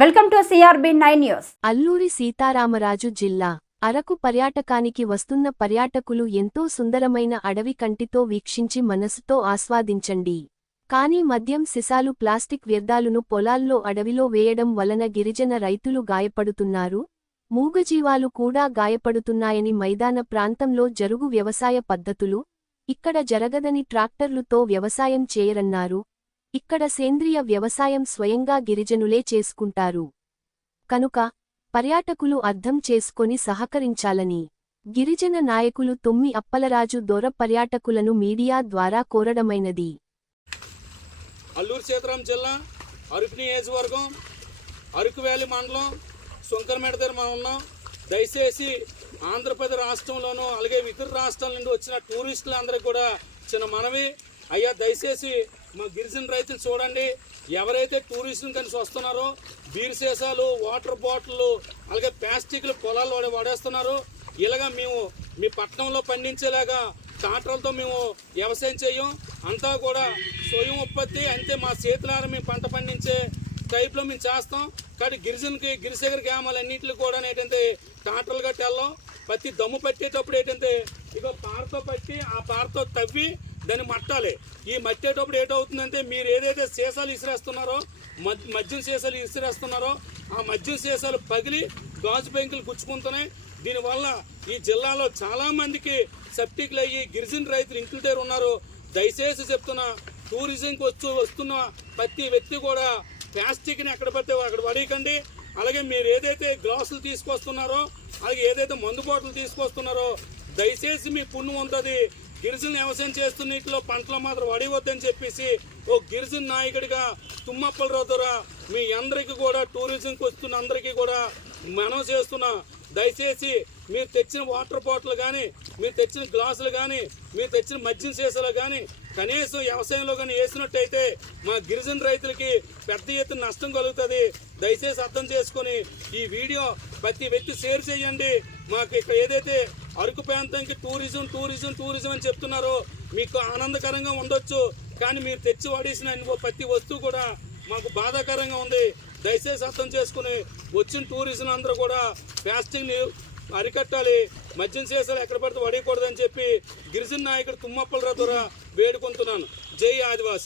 Welcome to CRB nine news. Alluri Sitaramaraju జిల్లా అరకు పర్యాటకానికి వస్తున్న పర్యాటకులు ఎంతో సుందరమైన అడవి కంటితో వీక్షించి మనసుతో ఆస్వాదించండి. కానీ మద్యం సిసాలు ప్లాస్టిక్ వ్యర్థాలను పొలాల్లో అడవిలో వేయడం వలన గిరిజన రైతులు గాయపడుతున్నారు. మూగజీవాలు కూడా గాయపడుతున్నాయని మైదాన ప్రాంతంలో జరుగు వ్యవసాయ పద్ధతులు. ఇక్కడ జరగదని ట్రాక్టర్లుతో వ్యవసాయం చేయరన్నారు. ఇక్కడ సేంద్రియ వ్యవసాయం స్వయంగా గిరిజనులే చేసుకుంటారు. కనుక పర్యాటకులు అర్థం చేసుకొని సహకరించాలని గిరిజన నాయకులు తొమ్మి అప్పలరాజు దొర పర్యాటకులను మీడియా ద్వారా కోరడమైనది. అల్లూరు సీతారాం జిల్లా అరుకు నియోజకవర్గం అరకు మండలం సుంకరమెడ దగ్గర మనం ఉన్నాం. దయచేసి ఆంధ్రప్రదేశ్ రాష్ట్రంలోనూ అలాగే ఇతర రాష్ట్రాల నుండి వచ్చిన టూరిస్టులందరికీ కూడా చిన్న మనవి. అయ్యా దయచేసి మా గిరిజన రైతులు చూడండి ఎవరైతే టూరిస్టులు కలిసి వస్తున్నారో బీర్ సీసాలు వాటర్ బాటిల్లు అలాగే ప్లాస్టిక్లు పొలాలు వాడే వాడేస్తున్నారు. ఇలాగా మేము మీ పట్టణంలో పండించేలాగా ట్రాక్టర్లతో మేము వ్యవసాయం చేయం. అంతా కూడా స్వయం ఉత్పత్తి అంతే మా చేతులారా మేము పంట పండించే టైప్లో మేము చేస్తాం. కానీ గిరిజనకి గిరిశేఖర గ్రామాలన్నింటికి కూడా ఏంటంటే ట్రాక్టర్లు గట్టి వెళ్ళాం ప్రతి దమ్ము పట్టేటప్పుడు ఏంటంటే ఇక పారతో పట్టి ఆ పారతో తవ్వి దాన్ని మట్టాలి. ఈ మట్టేటప్పుడు ఏటవుతుందంటే మీరు ఏదైతే సీసాలు ఇసిరేస్తున్నారో మద్యం సీసాలు ఇసిరేస్తున్నారో ఆ మద్యం సీసాలు పగిలి గాజు పెంకులు గుచ్చుకుంటున్నాయి. దీనివల్ల ఈ జిల్లాలో చాలా మందికి సెప్టిక్లు అయ్యి గిరిజన రైతులు ఇంటి ఉన్నారు. దయచేసి చెప్తున్నా టూరిజంకి వచ్చి వస్తున్న ప్రతి వ్యక్తి కూడా ప్లాస్టిక్ని ఎక్కడ పడితే అక్కడ పడేయకండి. అలాగే మీరు ఏదైతే గ్లాసులు తీసుకొస్తున్నారో అలాగే ఏదైతే మందు బాటలు తీసుకొస్తున్నారో దయచేసి మీ పుణ్యం ఉంటుంది. గిరిజన వ్యవసాయం చేస్తున్న నీటిలో పంటలు మాత్రం వడివద్దని చెప్పేసి ఓ గిరిజన నాయకుడిగా తుమ్మప్పల రోజురా మీ అందరికీ కూడా టూరిజంకి వస్తున్న అందరికీ కూడా మనం చేస్తున్నా దయచేసి మీరు తెచ్చిన వాటర్ బాటిల్ కానీ మీరు తెచ్చిన గ్లాసులు కానీ మీరు తెచ్చిన మద్యం సీసాలు కానీ కనీసం వ్యవసాయంలో కానీ వేసినట్టయితే మా గిరిజన రైతులకి పెద్ద ఎత్తున నష్టం కలుగుతుంది. దయచేసి అర్థం చేసుకొని ఈ వీడియో ప్రతి వ్యక్తి షేర్ చేయండి. మాకు ఇక్కడ ఏదైతే అరకు ప్రాంతానికి టూరిజం టూరిజం టూరిజం అని చెప్తున్నారో. మీకు ఆనందకరంగా ఉండొచ్చు కానీ మీరు తెచ్చి వాడేసిన అన్ని- ప్రతి వస్తువు కూడా మాకు బాధాకరంగా ఉంది. దయచేసి అర్థం చేసుకుని వచ్చిన టూరిజం అందరూ కూడా ఫ్యాస్టింగ్ని అరికట్టాలి మద్యం సీసాలు ఎక్కడ పడితే వడేయకూడదని చెప్పి గిరిజన నాయకుడు తుమ్మప్పల ద్వారా వేడుకుంటున్నాను. జై ఆదివాసి.